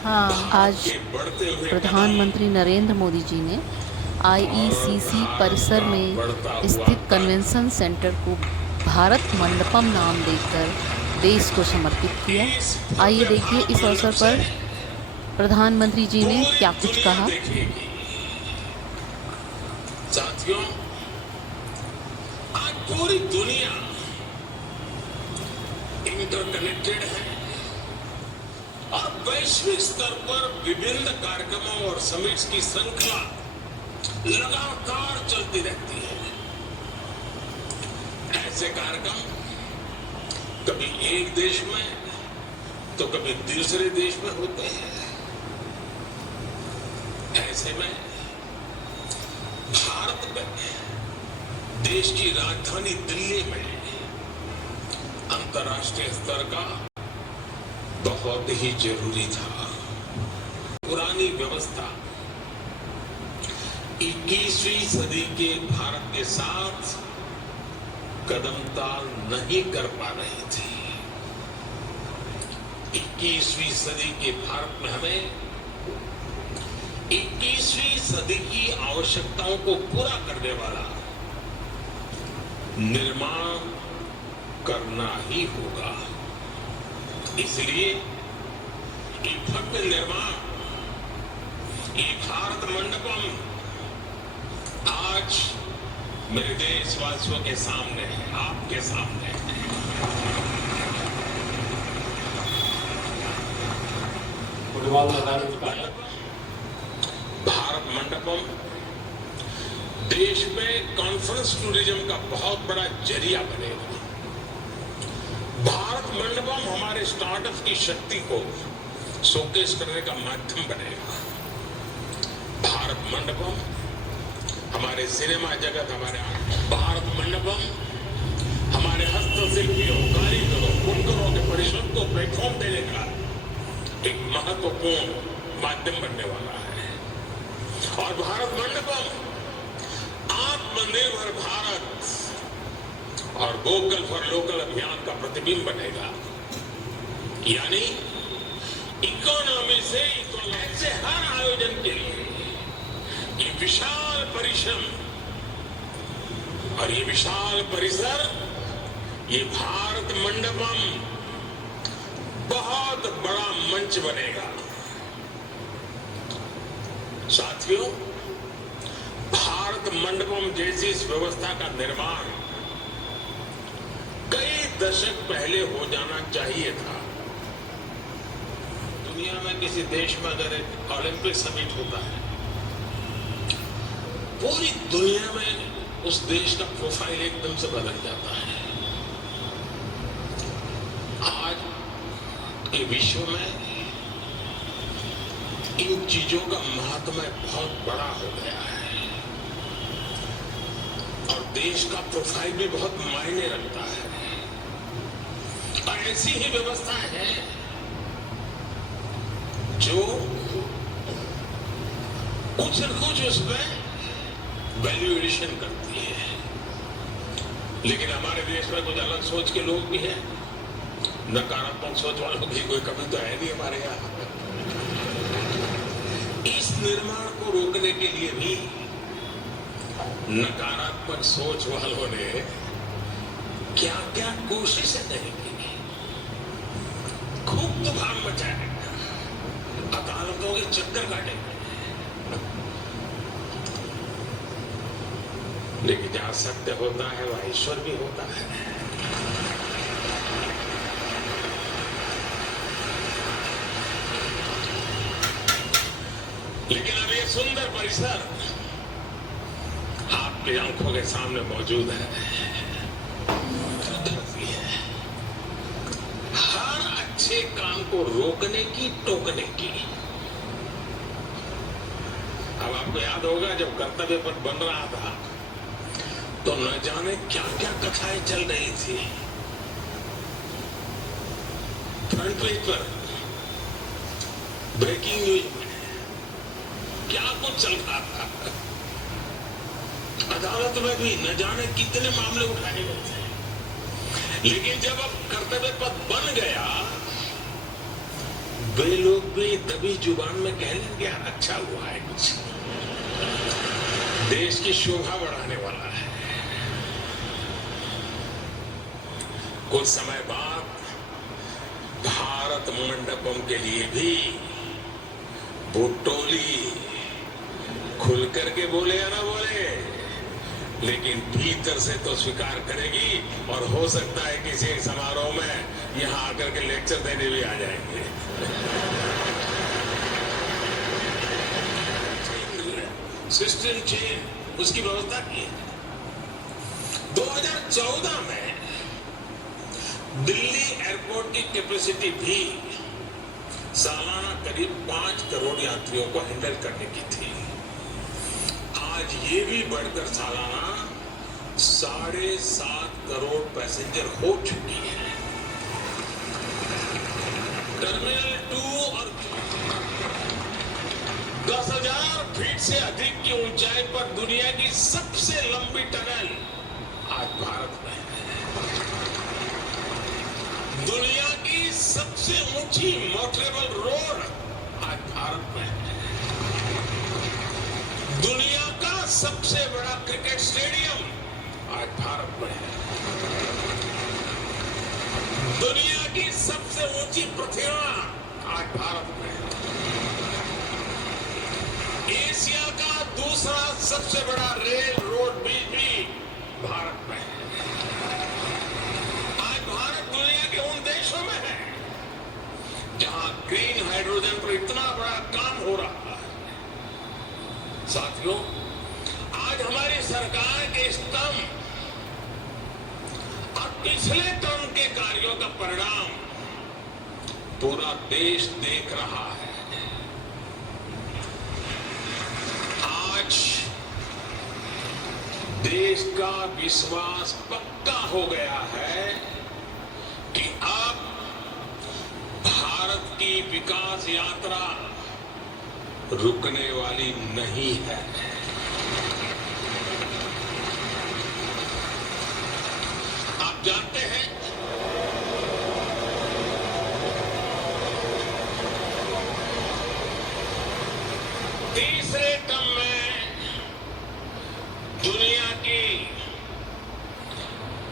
आज प्रधानमंत्री नरेंद्र मोदी जी ने आईईसीसी परिसर में स्थित कन्वेंशन सेंटर को भारत मंडपम नाम देकर देश को समर्पित किया। आइए देखिए इस अवसर पर प्रधानमंत्री जी ने क्या कुछ कहा। साथियों, आज पूरी दुनिया इंटरकनेक्टेड है और वैश्विक स्तर पर विभिन्न कार्यक्रमों और समिट्स की श्रृंखला लगातार चलती रहती है। ऐसे कार्यक्रम कभी एक देश में तो कभी दूसरे देश में होते हैं। ऐसे में भारत में देश की राजधानी दिल्ली में अंतर्राष्ट्रीय स्तर का बहुत ही जरूरी था। पुरानी व्यवस्था 21वीं सदी के भारत के साथ कदम ताल नहीं कर पा रही थी। 21वीं सदी के भारत में हमें 21वीं सदी की आवश्यकताओं को पूरा करने वाला निर्माण करना ही होगा। इसलिए ये भव्य निर्माण, ये भारत मंडपम आज मेरे देशवासियों के सामने है, आपके सामने है। भारत मंडपम देश में कॉन्फ्रेंस टूरिज्म का बहुत बड़ा जरिया बनेगा। भारत मंडपम हमारे स्टार्टअप की शक्ति को शोकेस करने का माध्यम बनेगा। भारत मंडपम हमारे सिनेमा जगत, भारत मंडपम हमारे हस्तशिल्पियों, कारीगरों, बुनकरों के परिश्रम को प्लेटफॉर्म देने का एक महत्वपूर्ण माध्यम बनने वाला है। और भारत मंडपम आत्मनिर्भर भारत और वोकल फॉर लोकल अभियान का प्रतिबिंब बनेगा। यानी इकोनॉमी से हर आयोजन के लिए ये विशाल परिश्रम और ये विशाल परिसर, ये भारत मंडपम बहुत बड़ा मंच बनेगा। साथियों, भारत मंडपम जैसी इस व्यवस्था का निर्माण कई दशक पहले हो जाना चाहिए था। दुनिया में किसी देश में अगर एक ओलंपिक समिट होता है, पूरी दुनिया में उस देश का प्रोफाइल एकदम से बदल जाता है। आज ये विश्व में इन चीजों का महत्व बहुत बड़ा हो गया है और देश का प्रोफाइल भी बहुत मायने रखता है। और ऐसी ही व्यवस्था है जो कुछ न कुछ उसमें वैल्यू एडिशन करती है। लेकिन हमारे देश में कुछ अलग सोच के लोग भी हैं, नकारात्मक सोच वालों की कोई कमी तो है नहीं हमारे यहाँ। इस निर्माण को रोकने के लिए भी नकारात्मक सोच वालों ने क्या क्या कोशिशें नहीं की। खूब तूफान मचाए, अदालतों के चक्कर काटे, लेकिन जहां सत्य होता है वहां ईश्वर भी होता है। लेकिन अब ये सुंदर परिसर आपकी आंखों के सामने मौजूद है। हर अच्छे काम को रोकने की, टोकने की। अब आपको याद होगा जब कर्तव्य पथ बन रहा था तो न जाने क्या क्या कथाएं चल रही थी। फ्रंट पेज पर ब्रेकिंग न्यूज में क्या कुछ चल रहा था। अदालत में भी न जाने कितने मामले उठाए गए थे। लेकिन जब अब कर्तव्य पथ बन गया, वे लोग भी दबी जुबान में कह लेंगे यार अच्छा हुआ है, कुछ देश की शोभा बढ़ाने वाला है। कुछ समय बाद भारत मंडपम के लिए भी वो टोली खुल करके बोले या ना बोले, लेकिन भीतर से तो स्वीकार करेगी, और हो सकता है किसी एक समारोह में यहां आकर के लेक्चर देने भी आ जाएंगे। सिस्टम चेंज उसकी व्यवस्था की है। 2014 में दिल्ली एयरपोर्ट की कैपेसिटी भी सालाना करीब 5 करोड़ यात्रियों को हैंडल करने की थी। आज ये भी बढ़कर सालाना 7.5 करोड़ पैसेंजर हो चुकी है। टर्मिनल 2 और 10,000 फीट से अधिक की ऊंचाई पर दुनिया की सबसे लंबी टनल आज भारत में है। दुनिया की सबसे ऊंची मोटरेबल रोड आज भारत में है। दुनिया का सबसे बड़ा क्रिकेट स्टेडियम आज भारत में है। दुनिया की सबसे ऊंची प्रतिमा आज भारत में है। एशिया का दूसरा सबसे बड़ा रेल रोड भी भारत में है। आज भारत दुनिया के उन देशों में है जहां ग्रीन हाइड्रोजन पर इतना बड़ा काम हो रहा है। साथियों, आज हमारी सरकार के स्तंभ और पिछले टर्म के कार्यों का परिणाम पूरा देश देख रहा है। आज देश का विश्वास पक्का हो गया है कि अब भारत की विकास यात्रा रुकने वाली नहीं है। आप जानते हैं, तीसरे टर्म में दुनिया की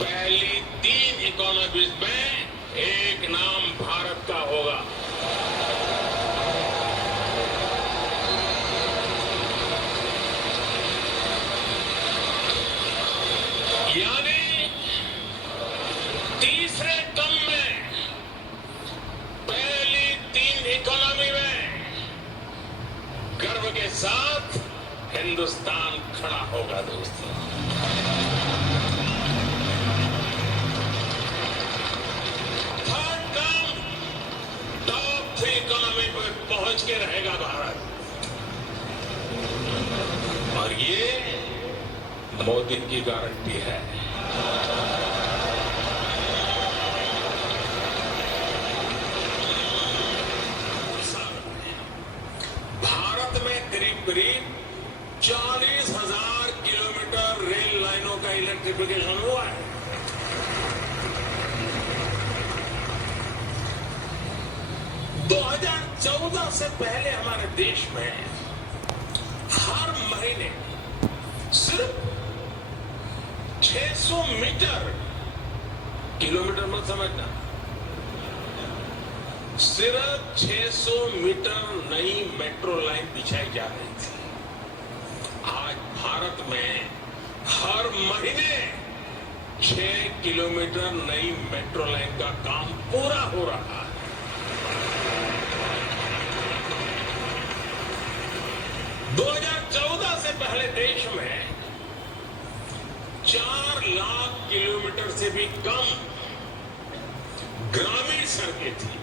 पहली 3 इकोनॉमीज में एक नाम भारत का होगा। यानी तीसरे टर्म में पहली 3 इकोनॉमी में गर्व के साथ हिंदुस्तान खड़ा होगा। दोस्तों, थर्ड टर्म टॉप 3 इकोनॉमी पर पहुंच के रहेगा भारत, और ये मोदी की गारंटी है। भारत में करीब करीब 40,000 किलोमीटर रेल लाइनों का इलेक्ट्रिफिकेशन हुआ है। दो 2014 से पहले हमारे देश में हर महीने सिर्फ 600 मीटर, किलोमीटर मत समझना, सिर्फ 600 मीटर नई मेट्रो लाइन बिछाई जा रही थी। आज भारत में हर महीने 6 किलोमीटर नई मेट्रो लाइन का काम पूरा हो रहा है। दो 2014 से पहले देश में 4 लाख किलोमीटर से भी कम ग्रामीण सड़कें थी।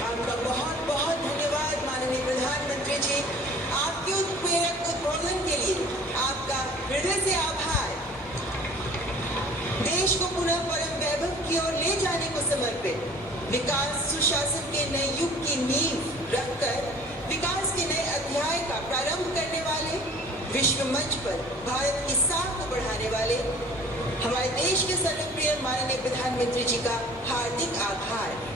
आपका बहुत बहुत धन्यवाद माननीय प्रधानमंत्री जी। आपके उत्प्रेरक उद्बोधन के लिए आपका हृदय से आभार। देश को पुनः परम वैभव की ओर ले जाने को समर्पित विकास सुशासन के नए युग की नींव रखकर विकास के नए अध्याय का प्रारंभ करने वाले, विश्व मंच पर भारत की साख को बढ़ाने वाले हमारे देश के सर्वप्रिय माननीय प्रधानमंत्री जी का हार्दिक आभार।